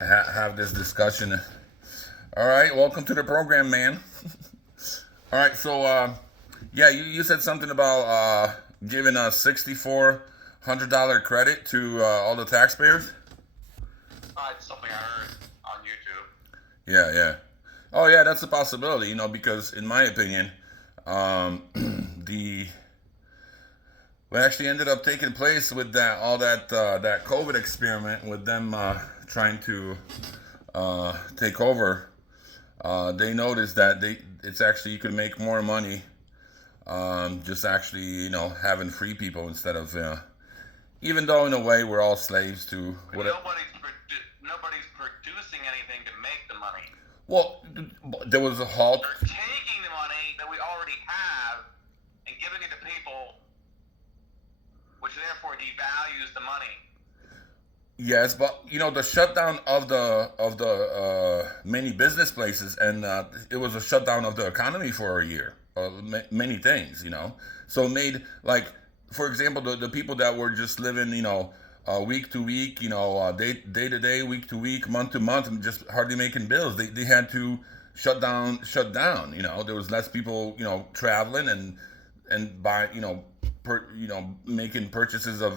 have this discussion. All right, welcome to the program, man. All right, so yeah, you said something about giving a $6,400 credit to all the taxpayers. It's something I heard on YouTube. Yeah, yeah. Oh, yeah, that's a possibility. Because in my opinion, the what actually ended up taking place with that COVID experiment with them trying to take over. They noticed that it's actually you can make more money just actually having free people instead of even though in a way we're all slaves to But what. nobody's producing anything to make the money. Well, there was a halt. They're taking the money that we already have and giving it to people, which therefore devalues the money. Yes, but the shutdown of the many business places, and it was a shutdown of the economy for a year. Many things, so it made, like, for example, the people that were just living, week to week, day to day, week to week, month to month, and just hardly making bills. They had to shut down. There was less people, traveling and buy, making purchases of,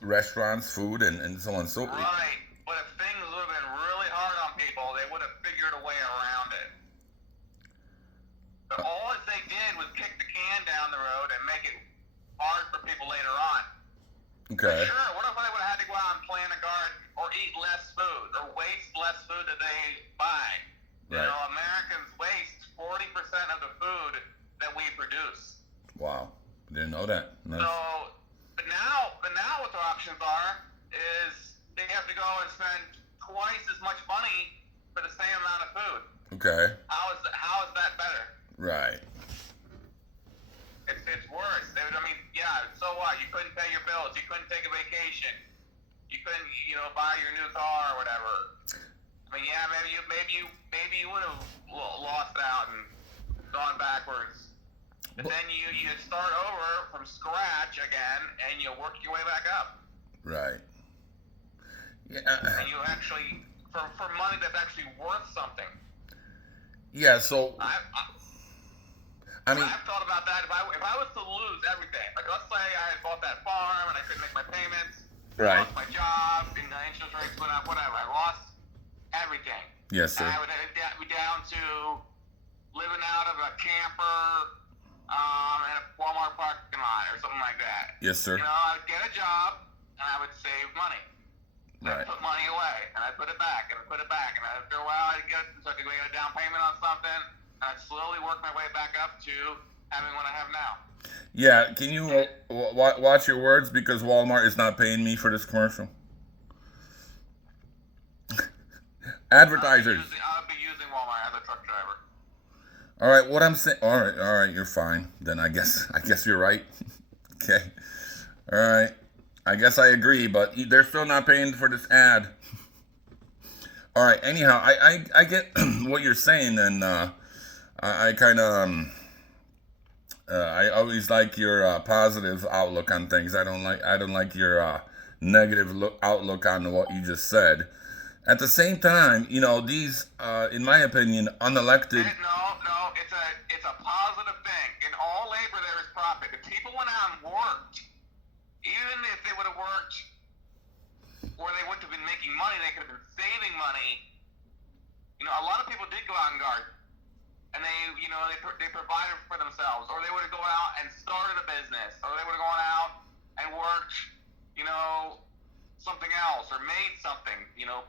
restaurants, food, and so on. So Right. But if things would have been really hard on people, they would have figured a way around it. But all that they did was kick the can down the road and make it hard for people later on. okay, Sure, what if they would have had to go out and plant a garden or eat less food or waste less food that they buy? right? Americans waste 40% of the food that we produce. Wow, didn't know that. Nice. So, but now what their options are is they have to go and spend twice as much money for the same amount of food. Okay, How is that better? right. It's worse. Yeah. So what? You couldn't pay your bills. You couldn't take a vacation. You couldn't, buy your new car or whatever. Yeah, maybe you would have lost out and gone backwards. But then you start over from scratch again, and you work your way back up. Right. Yeah. And you actually, for money that's actually worth something. Yeah. So I mean, I've thought about that. If I was to lose everything, like let's say I had bought that farm and I couldn't make my payments, right. lost my job, and the interest rates went up, whatever. I lost everything. Yes, sir. And I would be down to living out of a camper in a Walmart parking lot or something like that. Yes, sir. I'd get a job and I would save money. Right. I'd put money away and I'd put it back and I'd put it back, and after a while I'd get so I could get a down payment on something, and I'd slowly work my way back up to having what I have now. Yeah. Can you watch your words, because Walmart is not paying me for this commercial? Advertisers. I'll be using Walmart as a truck driver. All right. What I'm saying. All right. All right. You're fine. Then I guess you're right. Okay. All right. I guess I agree, but they're still not paying for this ad. All right. Anyhow, I get what you're saying, and I kind of I always like your positive outlook on things. I don't like your negative outlook on what you just said. At the same time, these, in my opinion, unelected. No, it's a positive thing. In all labor there is profit. If people went out and worked, even if they would have worked where they wouldn't have been making money, they could have been saving money. A lot of people did go out and garden, and they provided for themselves, or they would have gone out and started a business, or they would have gone out and worked, something else, or made something.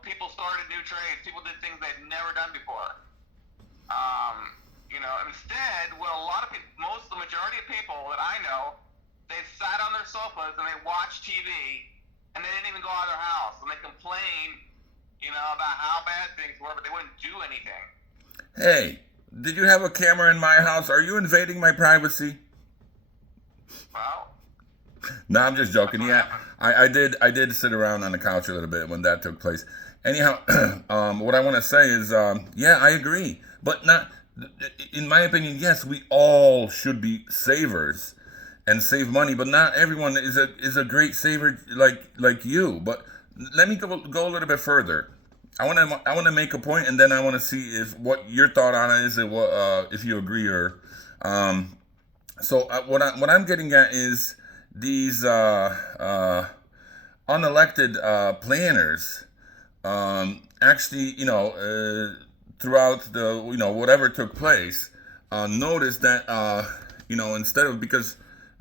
People started new trades. People did things they'd never done before. Instead, what a lot of people, the majority of people that I know, they sat on their sofas and they watched TV, and they didn't even go out of their house, and they complained, about how bad things were, but they wouldn't do anything. Hey, did you have a camera in my house? Are you invading my privacy? Well, No, I'm just joking. Yeah, I did sit around on the couch a little bit when that took place. Anyhow, what I want to say is, yeah, I agree, but not. In my opinion, yes, we all should be savers and save money, but not everyone is a great saver like you. But let me go a little bit further. I want to make a point, and then I want to see if what your thought on it is, and what if you agree or. Um, what I'm getting at is these unelected planners actually, throughout the, whatever took place, noticed that, instead of, because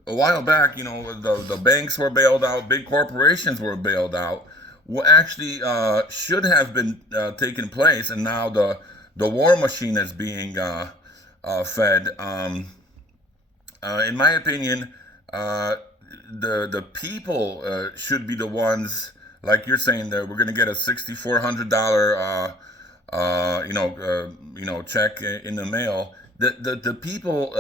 a while back, the banks were bailed out, big corporations were bailed out, what actually should have been taking place, and now the war machine is being fed. In my opinion, the people should be the ones, like you're saying, that we're going to get a $6,400 check in the mail. The people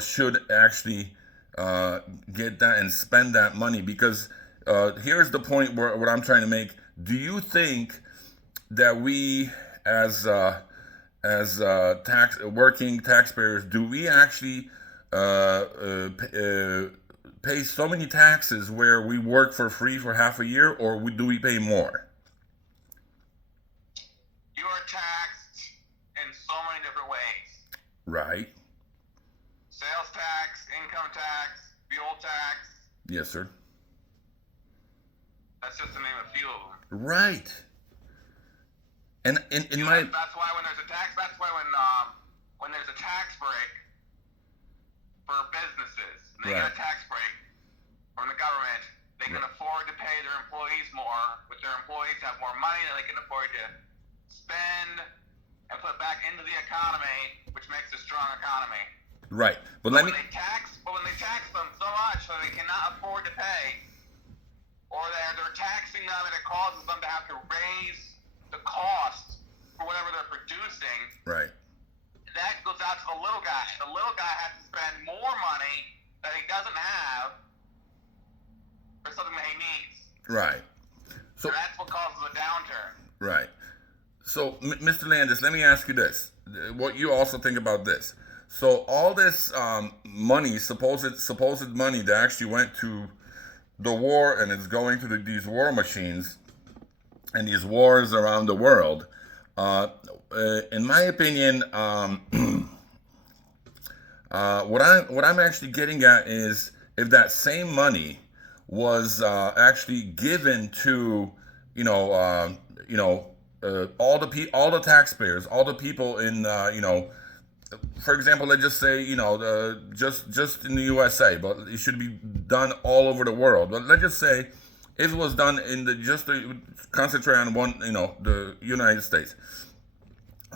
should actually get that and spend that money, because here's the point where what I'm trying to make. Do you think that we as working taxpayers, do we actually pay so many taxes where we work for free for half a year, or do we pay more? You are taxed in so many different ways. Right. Sales tax, income tax, fuel tax. Yes, sir. That's just to name a few of them. Right. And in my that's why when there's a tax when there's a tax break for businesses, and they Right. get a tax break from the government, they can afford to pay their employees more, but their employees have more money that they can afford to spend and put back into the economy, which makes a strong economy. right. But When they tax them so much that they cannot afford to pay, or they're taxing them and it causes them to have to raise the cost for whatever they're producing, right. that goes out to the little guy. The little guy has to spend more money that he doesn't have for something that he needs. Right. So that's what causes a downturn. right. So, Mr. Landis, let me ask you this: what you also think about this? So, all this money, supposed money that actually went to the war, and it's going to these war machines and these wars around the world. In my opinion, what I'm actually getting at is, if that same money was actually given to all the taxpayers, all the people in for example, let's just say just in the USA, but it should be done all over the world. But let's just say if it was done in just to concentrate on one, the United States.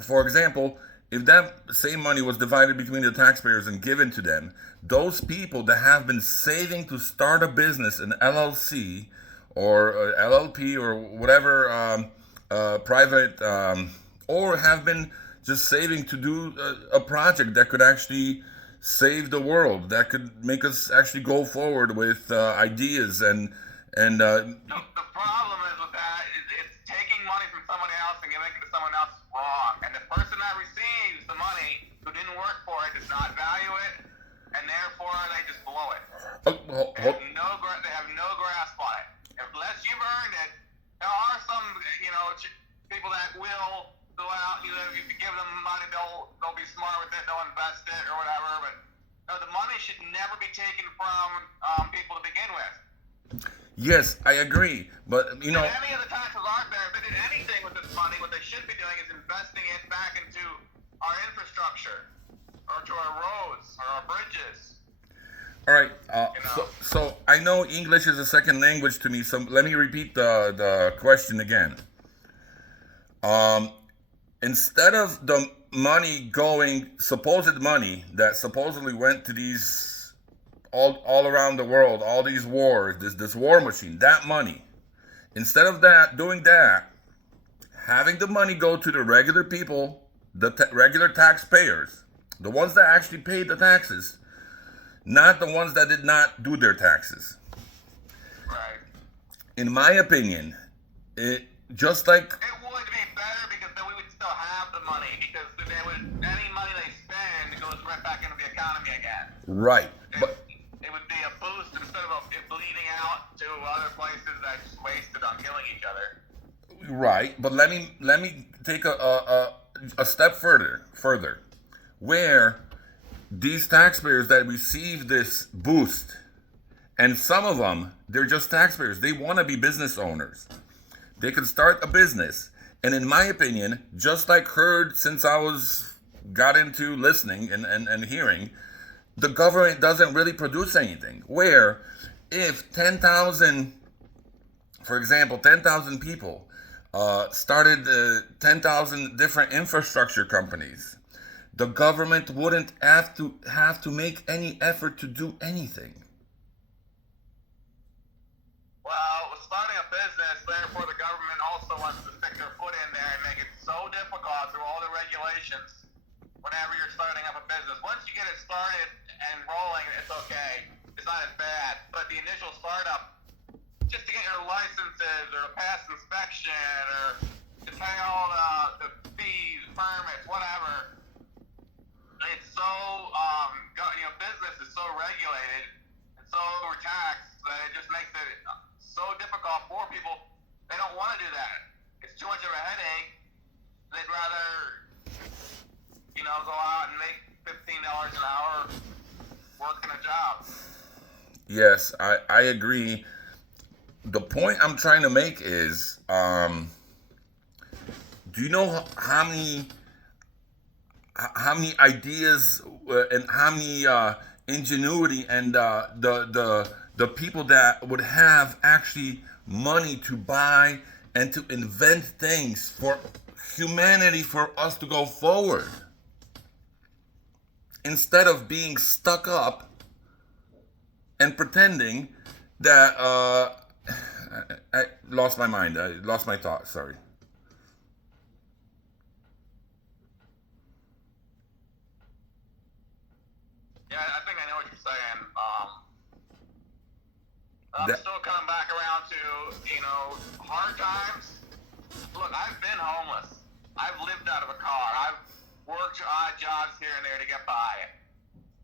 For example, if that same money was divided between the taxpayers and given to them, those people that have been saving to start a business, an LLC or LLP or whatever private, or have been just saving to do a project that could actually save the world, that could make us actually go forward with ideas and the problem is with that is it's taking money from somebody else and giving it to someone else wrong. And the person that receives the money who didn't work for it does not value it, and therefore they just blow it. They have no grasp on it. Unless you've earned it, there are some people that will go out. If you give them money, they'll be smart with it. They'll invest it or whatever. But the money should never be taken from people to begin with. Yes, I agree, but Any of the taxes aren't there. If they did anything with this money, what they should be doing is investing it back into our infrastructure, or to our roads, or our bridges. All right. So I know English is a second language to me. So let me repeat the question again. Instead of the money supposed money that supposedly went to these all around the world, all these wars, this war machine, that money, instead of doing that, having the money go to the regular people, the regular taxpayers, the ones that actually paid the taxes, not the ones that did not do their taxes. Right. In my opinion, it just like it would be better, because then we would still have the money, because any money they spend goes right back into the economy again. Right. But it would be a boost instead of it bleeding out to other places that just wasted on killing each other. Right, but let me take a step further, where these taxpayers that receive this boost, and some of them they're just taxpayers. They want to be business owners. They can start a business, and in my opinion, just like heard since I was got into listening and hearing, the government doesn't really produce anything. Where if 10,000, for example, 10,000 people started 10,000 different infrastructure companies, the government wouldn't have to make any effort to do anything. Well, starting a business, therefore the government also wants to stick their foot in there and make it so difficult through all the regulations whenever you're starting up a business. Once you get it started and rolling, it's okay. It's not as bad. But the initial startup, just to get your licenses or to pass inspection or to pay all the fees, permits, whatever, it's so, business is so regulated and so overtaxed that it just makes it so difficult for people. They don't want to do that. It's too much of a headache. They'd rather, go out and make $15 an hour working a job. Yes, I agree. The point I'm trying to make is, do you know how many ideas and how many ingenuity and the people that would have actually money to buy and to invent things for humanity, for us to go forward, instead of being stuck up and pretending that I lost my mind. I lost my thought. Sorry. Yeah, I think I know what you're saying. I'm That, still coming back around to, hard times. Look, I've been homeless. I've lived out of a car. I've worked odd jobs here and there to get by.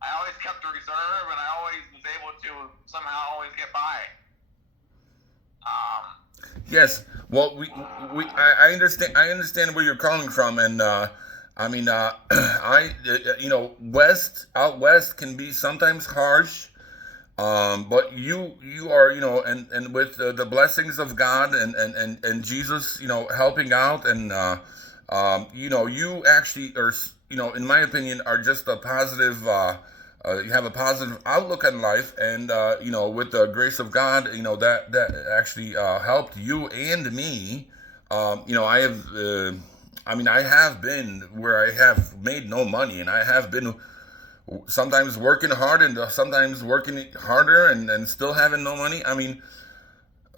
I always kept a reserve, and I always was able to somehow always get by. yes. Well, I understand. I understand where you're coming from, and I mean, west out west can be sometimes harsh. But you are, and with the blessings of God and Jesus, helping out, and you actually are, in my opinion, are just a positive. You have a positive outlook on life, and with the grace of God, that actually helped you and me. I have, I have been where I have made no money, and I have been sometimes working hard and sometimes working harder and still having no money. I mean,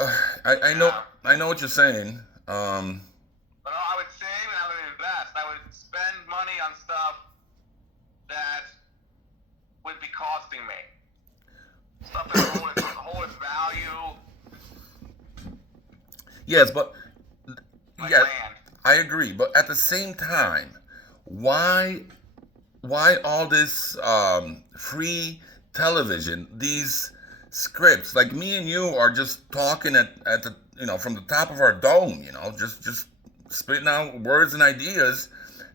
Yeah. I know what you're saying. But I would save and I would invest. I would spend money on stuff that would be costing me. Stuff that would hold its value, Yes, but like yeah, land. I agree. But at the same time, why all this free television, these scripts? Like me and you are just talking at the from the top of our dome, just spitting out words and ideas.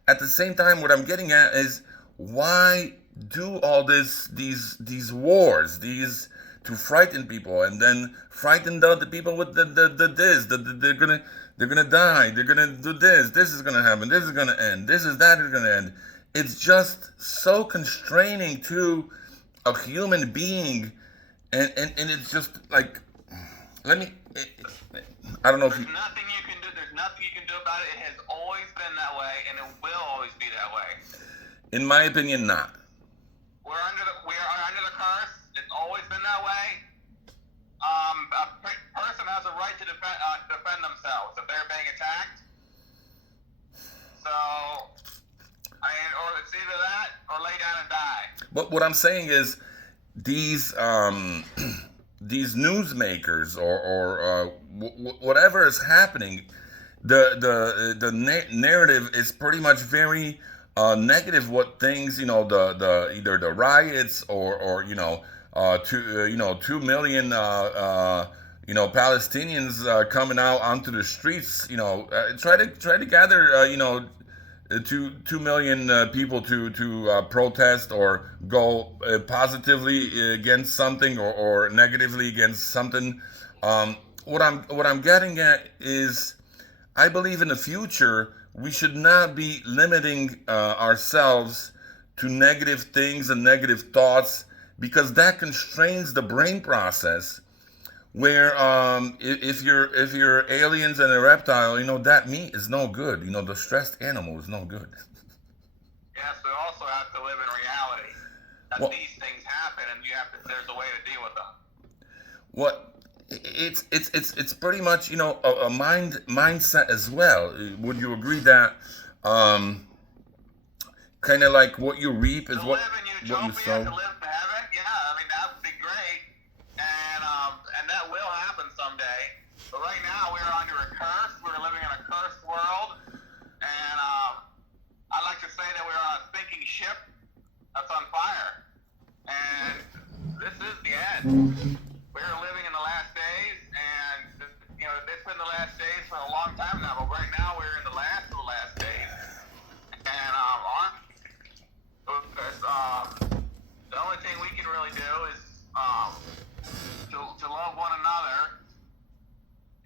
At the same time, what I'm getting at is, why do all these wars, these to frighten people, and then frighten the people with they're gonna die, they're gonna do this is gonna happen, this is gonna end, that is gonna end. It's just so constraining to a human being, and it's just like, let me. I don't know if you. There's nothing you can do. There's nothing you can do about it. It has always been that way, and it will always be that way. In my opinion, not. We are under the curse. It's always been that way. A person has a right to defend themselves if they're being attacked. So, or it's either that or lay down and die. But what I'm saying is, these these newsmakers or whatever is happening, the narrative is pretty much very negative. What things, the either the riots or 2 million Palestinians coming out onto the streets, try to gather, 2 million people to protest or go positively against something or negatively against something. What I'm getting at is, I believe in the future we should not be limiting ourselves to negative things and negative thoughts, because that constrains the brain process. Where if you're aliens and a reptile, that meat is no good. The stressed animal is no good. Yes, we also have to live in reality that Well, these things happen, and there's a way to deal with them. what it's pretty much a mindset as well. Would you agree that kind of like what you reap is To what live in what you utopia, sow? to live in heaven, yeah, I mean that would be great, and that will happen someday. But right now we're under a curse. We're living in a cursed world, and I like to say that we're on a sinking ship that's on fire, and this is the end. We're living in the last days, and it's been the last days for a long time now. But right now we're in the last of the last days, and the only thing we can really do is to love one another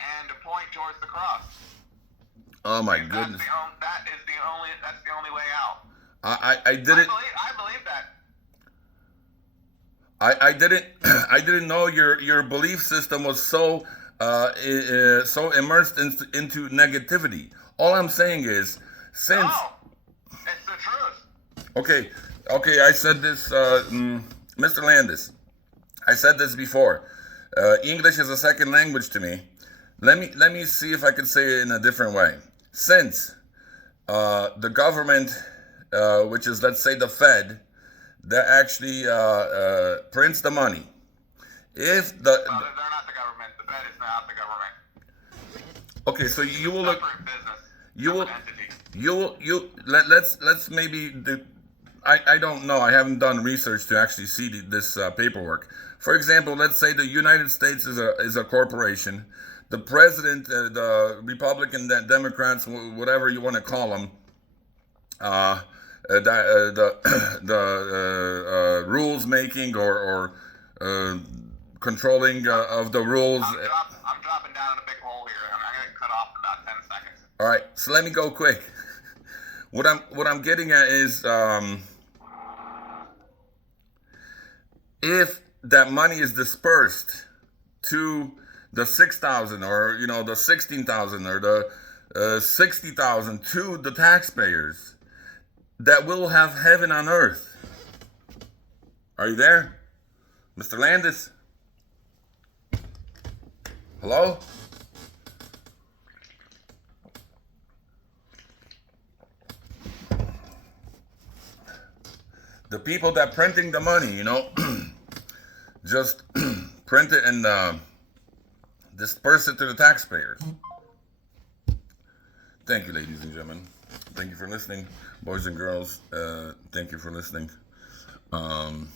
and to point towards the cross. Oh my That's goodness! that's the only way out. I didn't I believe that. I didn't I didn't know your belief system was so immersed into negativity. All I'm saying is, since No, it's the truth. okay, I said this, Mr. Landis. I said this before. English is a second language to me. Let me see if I can say it in a different way. Since the government, which is, let's say, the Fed, that actually prints the money. If the They're not the government. The Fed is not the government. Okay, so you will look. Separate business. You will. Separate entity. Let's maybe I don't know. I haven't done research to actually see this paperwork. For example, let's say the United States is a corporation. The president, the Republican, the Democrats, whatever you want to call them, the rules making or controlling of the rules. I'm dropping down in a big hole here. I'm gonna get cut off in about 10 seconds. All right, so let me go quick. What I'm getting at is, if that money is dispersed to the 6,000 or the 16,000 or the 60,000 to the taxpayers, that will have heaven on earth. Are you there, Mr. Landis? Hello? The people that printing the money, just print it and disperse it to the taxpayers. Thank you, ladies and gentlemen. Thank you for listening, boys and girls. Thank you for listening. And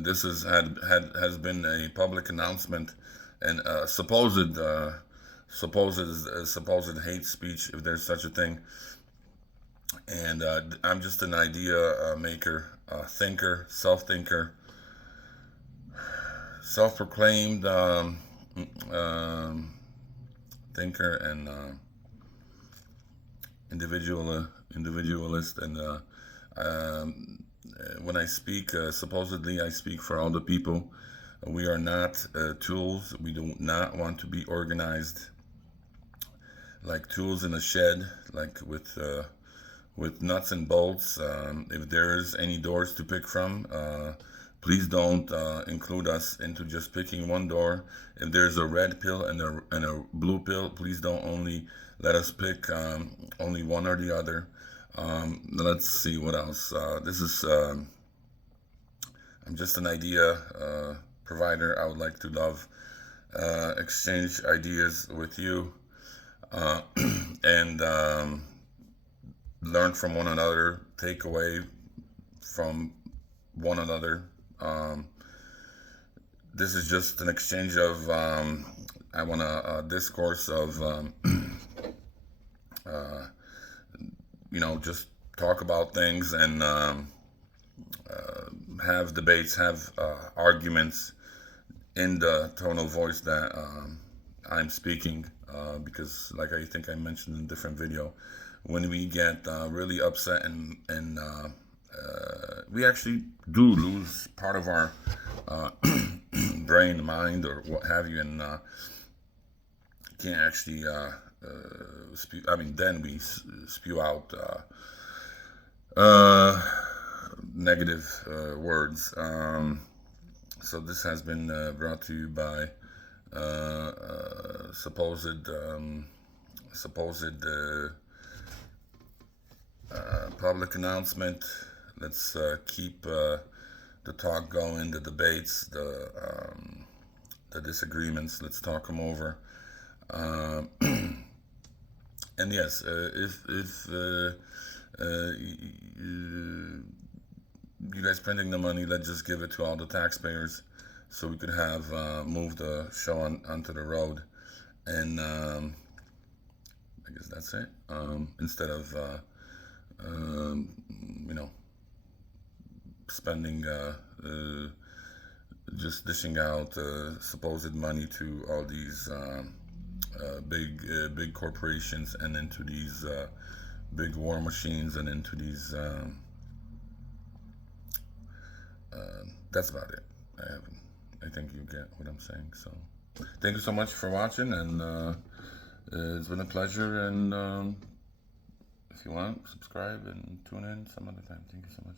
this has been a public announcement and supposed hate speech, if there's such a thing. And I'm just an idea maker, thinker, self-thinker, self-proclaimed thinker and individualist. And when I speak, supposedly I speak for all the people. We are not tools. We do not want to be organized like tools in a shed, like with nuts and bolts. If there's any doors to pick from, please don't include us into just picking one door. If there's a red pill and a blue pill, please don't only let us pick only one or the other. Let's see what else. This is I'm just an idea provider. I would like to exchange ideas with you and learn from one another, take away from one another. This is just an exchange of I want a discourse of, just talk about things and have debates, have arguments in the tone of voice that I'm speaking. Because, like I think I mentioned in a different video, when we get really upset and we actually do lose part of our brain, mind, or what have you, and can't actually spew. I mean, then we spew out negative words. So this has been brought to you by supposed public announcement. Let's keep the talk going, the debates, the disagreements. Let's talk them over. And yes, if you guys printing the money, let's just give it to all the taxpayers, so we could have move the show onto the road. And I guess that's it. Instead of spending just dishing out supposed money to all these big corporations, and into these big war machines, and into these that's about it. I think you get what I'm saying. So thank you so much for watching, and it's been a pleasure. And if you want, subscribe and tune in some other time. Thank you so much.